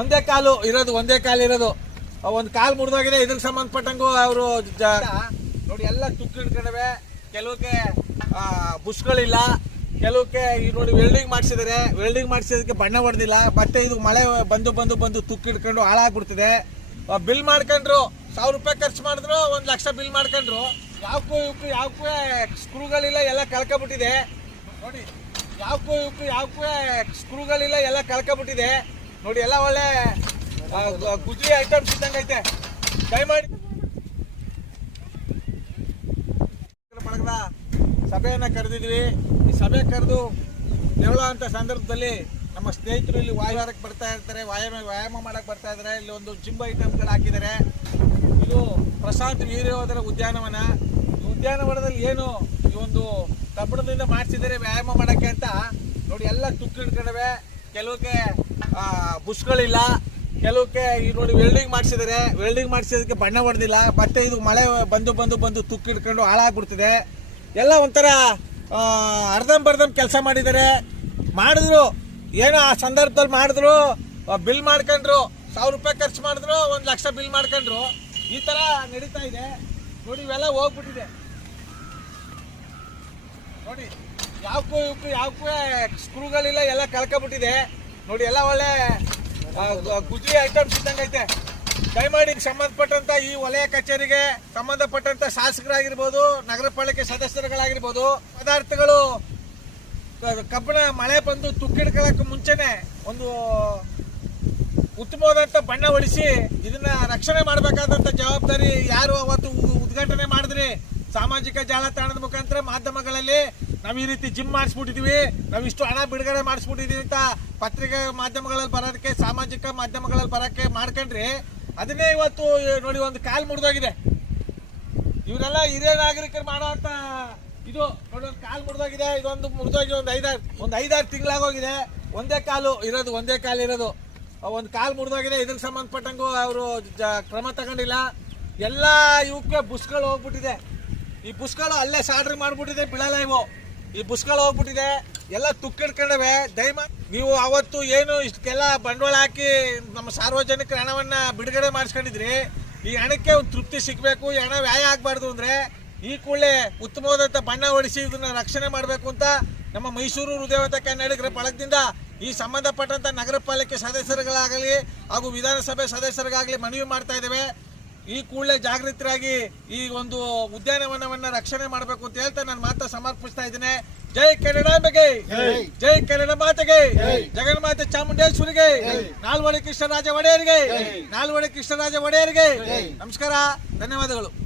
ಒಂದೇ ಕಾಲು ಇರೋದು, ಒಂದೇ ಕಾಲು ಇರೋದು. ಒಂದು ಕಾಲು ಮುರಿದೋಗಿದೆ ಇದಕ್ಕೆ ಸಂಬಂಧಪಟ್ಟಂಗೂ ಅವರು ನೋಡಿ, ಎಲ್ಲ ತುಕ್ಕು ಹಿಡ್ಕೊಂಡವೆ. ಕೆಲವಕ್ಕೆ ಬುಷ್ಗಳಿಲ್ಲ. ಕೆಲವಕ್ಕೆ ಈ ನೋಡಿ ವೆಲ್ಡಿಂಗ್ ಮಾಡಿಸಿದ್ದಾರೆ ವೆಲ್ಡಿಂಗ್ ಮಾಡಿಸಿದಕ್ಕೆ ಬಣ್ಣ ಹೊಡೆದಿಲ್ಲ. ಮತ್ತೆ ಇದು ಮಳೆ ಬಂದು ಬಂದು ಬಂದು ತುಕ್ಕು ಹಿಡ್ಕೊಂಡು ಹಾಳಾಗ್ಬಿಡ್ತಿದೆ. ಬಿಲ್ ಮಾಡ್ಕೊಂಡ್ರು. ಸಾವಿರ ರೂಪಾಯಿ ಖರ್ಚು ಮಾಡಿದ್ರು, ಒಂದು ಲಕ್ಷ ಬಿಲ್ ಮಾಡ್ಕೊಂಡ್ರು. ಯಾವಕ್ಕೂ ಇವಕ್ಕೂ ಯಾವಕ್ಕೂ ಸ್ಕ್ರೂಗಳಿಲ್ಲ ಎಲ್ಲ ಕಳ್ಕೊಬಿಟ್ಟಿದೆ. ನೋಡಿ ಯಾವಕ್ಕೂ ಇವಕ್ಕೂ ಯಾವಕ್ಕೂ ಸ್ಕ್ರೂಗಳಿಲ್ಲ ಎಲ್ಲ ಕಳ್ಕೊಬಿಟ್ಟಿದೆ. ನೋಡಿ, ಎಲ್ಲ ಒಳ್ಳೆ ಗುಜರಿ ಐಟಮ್ಸ್ ಇದ್ದಂಗೆ ಇದ್ದಂಗೈತೆ ಮಾಡಿ. ಬಳಗದ ಸಭೆಯನ್ನು ಕರೆದಿದ್ವಿ. ಈ ಸಭೆ ಕರೆದು ಹೇಳೋ ಅಂತ ಸಂದರ್ಭದಲ್ಲಿ ನಮ್ಮ ಸ್ನೇಹಿತರು ಇಲ್ಲಿ ವಾಯುವಾರಕ್ಕೆ ಬರ್ತಾ ಇರ್ತಾರೆ ವ್ಯಾಯಾಮ ವ್ಯಾಯಾಮ ಮಾಡಕ್ಕೆ ಬರ್ತಾ ಇದ್ದಾರೆ. ಇಲ್ಲಿ ಒಂದು ಜಿಮ್ ಐಟಮ್ಗಳು ಹಾಕಿದ್ದಾರೆ. ಇದು ಪ್ರಶಾಂತ್ ವೀರ್ಯೋದರ ಉದ್ಯಾನವನ. ಉದ್ಯಾನವನದಲ್ಲಿ ಏನು ಈ ಒಂದು ಕಬ್ಬಣದಿಂದ ಮಾಡಿಸಿದರೆ ವ್ಯಾಯಾಮ ಮಾಡೋಕ್ಕೆ ಅಂತ ನೋಡಿ, ಎಲ್ಲ ತುಕ್ಕು ಹಿಡ್ಕೊಂಡವೆ. ಕೆಲವಕ್ಕೆ ಬುಷ್ಗಳಿಲ್ಲ ಕೆಲವಕ್ಕೆ ಈ ನೋಡಿ ವೆಲ್ಡಿಂಗ್ ಮಾಡಿಸಿದ್ದಾರೆ ವೆಲ್ಡಿಂಗ್ ಮಾಡಿಸಿದಕ್ಕೆ ಬಣ್ಣ ಹೊಡೆದಿಲ್ಲ. ಮತ್ತೆ ಇದು ಮಳೆ ಬಂದು ಬಂದು ಬಂದು ತುಕ್ಕಿಡ್ಕೊಂಡು ಹಾಳಾಗ್ಬಿಡ್ತಿದೆ. ಎಲ್ಲ ಒಂಥರ ಅರ್ಧಂಬರ್ಧಂ ಕೆಲಸ ಮಾಡಿದ್ದಾರೆ ಮಾಡಿದ್ರು. ಏನೋ ಆ ಸಂದರ್ಭದಲ್ಲಿ ಮಾಡಿದ್ರು. ಬಿಲ್ ಮಾಡ್ಕೊಂಡ್ರು. ಸಾವಿರ ರೂಪಾಯಿ ಖರ್ಚು ಮಾಡಿದ್ರು. ಒಂದು ಲಕ್ಷ ಬಿಲ್ ಮಾಡ್ಕೊಂಡ್ರು. ಈ ಥರ ನಡೀತಾ ಇದೆ. ನೋಡಿ ಇವೆಲ್ಲ ಹೋಗ್ಬಿಟ್ಟಿದೆ. ನೋಡಿ. ಯಾವಕ್ಕೂ ಇವಕ್ಕೂ ಯಾವಕ್ಕೂ ಸ್ಕ್ರೂಗಳಿಲ್ಲ, ಎಲ್ಲ ಕಳ್ಕೊಬಿಟ್ಟಿದೆ ನೋಡಿ, ಎಲ್ಲ ಒಳ್ಳೆ ಗುಜರಿ ಐಟಮ್ಸ್ ಇದ್ದಂಗೈತೆ ದಯಮಾಡಿ ಸಂಬಂಧಪಟ್ಟಂತ ಈ ವಲಯ ಕಚೇರಿಗೆ ಸಂಬಂಧಪಟ್ಟಂತ ಶಾಸಕರಾಗಿರ್ಬೋದು ನಗರ ಪಾಲಿಕೆ ಸದಸ್ಯರುಗಳಾಗಿರ್ಬೋದು, ಪದಾರ್ಥಗಳು ಕಬ್ಬಿಣ ಮಳೆ ಬಂದು ತುಕ್ಕಿಡ್ಕೊಳ್ಳೋಕೆ ಮುಂಚೆನೆ ಒಂದು ಉತ್ತಮವಾದಂಥ ಬಣ್ಣ ಹೊಡಿಸಿ ಇದನ್ನ ರಕ್ಷಣೆ ಮಾಡಬೇಕಾದಂಥ ಜವಾಬ್ದಾರಿ ಯಾರು ಅವತ್ತು ಉದ್ಘಾಟನೆ ಮಾಡಿದ್ರಿ ಸಾಮಾಜಿಕ ಜಾಲತಾಣದ ಮುಖಾಂತರ ಮಾಧ್ಯಮಗಳಲ್ಲಿ ನಾವು ಈ ರೀತಿ ಜಿಮ್ ಮಾಡಿಸ್ಬಿಟ್ಟಿದೀವಿ. ನಾವು ಇಷ್ಟು ಹಣ ಬಿಡುಗಡೆ ಮಾಡಿಸ್ಬಿಟ್ಟಿದೀವಿ ಅಂತ ಪತ್ರಿಕೆ ಮಾಧ್ಯಮಗಳಲ್ಲಿ ಬರೋದಕ್ಕೆ, ಸಾಮಾಜಿಕ ಮಾಧ್ಯಮಗಳಲ್ಲಿ ಬರೋಕ್ಕೆ ಮಾಡ್ಕೊಂಡ್ರಿ ಅದನ್ನೇ ಇವತ್ತು ನೋಡಿ ಒಂದು ಕಾಲ್ ಮುಡ್ದೋಗಿದೆ ಇವರೆಲ್ಲ ಹಿರಿಯ ನಾಗರಿಕರು ಮಾಡೋ ಅಂತ ಇದು, ನೋಡಿ ಒಂದು ಕಾಲು ಮುಡ್ದೋಗಿದೆ ಇದೊಂದು ಮುರಿದೋಗಿ ಒಂದು ಐದಾರು ಒಂದು ಐದಾರು ತಿಂಗಳಾಗೋಗಿದೆ. ಒಂದೇ ಕಾಲು ಇರೋದು, ಒಂದೇ ಕಾಲು ಇರೋದು. ಒಂದು ಕಾಲು ಮುಡ್ದೋಗಿದೆ ಇದಕ್ಕೆ ಸಂಬಂಧಪಟ್ಟಂಗೂ ಅವರು ಕ್ರಮ ತಗೊಂಡಿಲ್ಲ. ಎಲ್ಲ ಇವಕ್ಕೆ ಬುಸ್ಗಳು ಹೋಗ್ಬಿಟ್ಟಿದೆ. ಈ ಬುಸ್ಗಳು ಅಲ್ಲೇ ಸಾಡ್ರಿ ಮಾಡ್ಬಿಟ್ಟಿದೆ ಬಿಳಲ್ಲ ಇವು. ಈ ಬುಸ್ಗಳು ಹೋಗ್ಬಿಟ್ಟಿದೆ. ಎಲ್ಲ ತುಕ್ಕಿಡ್ಕೊಂಡವೆ. ದಯಮ ನೀವು ಅವತ್ತು ಏನು ಇಷ್ಟಕ್ಕೆಲ್ಲ ಬಂಡವಾಳ ಹಾಕಿ ನಮ್ಮ ಸಾರ್ವಜನಿಕರ ಹಣವನ್ನ ಬಿಡುಗಡೆ ಮಾಡಿಸ್ಕೊಂಡಿದ್ರಿ. ಈ ಹಣಕ್ಕೆ ಒಂದು ತೃಪ್ತಿ ಸಿಗಬೇಕು. ಈ ಹಣ ವ್ಯಾಯ ಆಗಬಾರ್ದು ಅಂದ್ರೆ ಈ ಕೂಡಲೇ ಉತ್ತಮವಾದಂಥ ಬಣ್ಣ ಹೊಡಿಸಿ ಇದನ್ನ ರಕ್ಷಣೆ ಮಾಡಬೇಕು ಅಂತ ನಮ್ಮ ಮೈಸೂರು ಹೃದಯವಂತ ಕನ್ನಡಿಗರ ಬಳಗದಿಂದ ಈ ಸಂಬಂಧಪಟ್ಟಂತ ನಗರ ಪಾಲಿಕೆ ಸದಸ್ಯರುಗಳಾಗಲಿ ಹಾಗೂ ವಿಧಾನಸಭೆ ಸದಸ್ಯರಿಗಾಗಲಿ ಮನವಿ ಮಾಡ್ತಾ ಇದ್ದೇವೆ. ಈ ಕೂಡಲೇ ಜಾಗೃತರಾಗಿ ಈ ಒಂದು ಉದ್ಯಾನವನವನ್ನ ರಕ್ಷಣೆ ಮಾಡಬೇಕು ಅಂತ ಹೇಳ್ತಾ ನಾನು ಮಾತಾ ಸಮರ್ಪಿಸ್ತಾ ಇದ್ದೇನೆ. ಜೈ ಕನ್ನಡಾಂಬೆಗೆ ಜೈ. ಕನ್ನಡ ಮಾತೆಗೆ. ಜಗನ್ಮಾತೆ ಚಾಮುಂಡೇಶ್ವರಿಗೆ. ನಾಲ್ವಡಿ ಕೃಷ್ಣರಾಜ ಒಡೆಯರಿಗೆ. ನಾಲ್ವಡಿ ಕೃಷ್ಣರಾಜ ಒಡೆಯರಿಗೆ. ನಮಸ್ಕಾರ. ಧನ್ಯವಾದಗಳು.